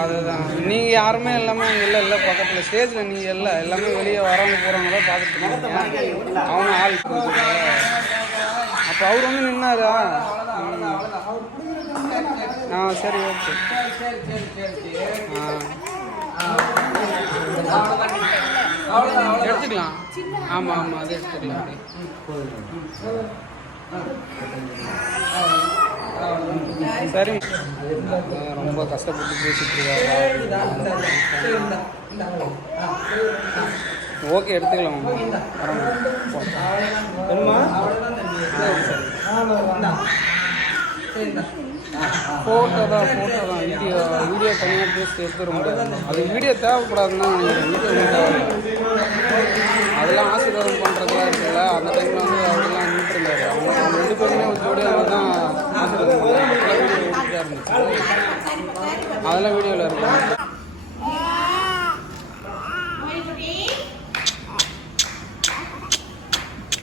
அதுதான் நீங்கள் யாருமே எல்லாமே இல்லை பக்கத்தில் ஸ்டேஜில் நீங்கள் எல்லாமே வெளியே வரவங்க போகிறவங்கள பார்த்துட்டு இருக்கீங்க. அவங்க ஆள் அப்போ அவர் வந்து நின்னாரா? சரி ஓகே. எடுத்துக்கலாம். ஆமாம் அது எடுத்துக்கலாம். சரி ரொம்ப கஷ்டப்பட்டு பேசிட்டு இருக்காங்க. ஓகே எடுத்துக்கலாம். ஃபோட்டோ தான் வீடியோ தனியாக பேசி எடுத்துட முடியாது. அது வீடியோ தேவைப்படாதுன்னு தான் நினைக்கிறேன். வீடியோ அதெல்லாம் ஆசீர்வாதம் பண்ணுறதுலாம் இருக்குல்ல, அந்த டைமில் வந்து அவரெல்லாம் நின்றுருந்தாரு. அவங்க 2 பேருமே ஒரு ஜோடியாக தான் ஆசீர்வாதம் பண்ணாங்க. அதெல்லாம் வீடியோவில் இருக்கும்.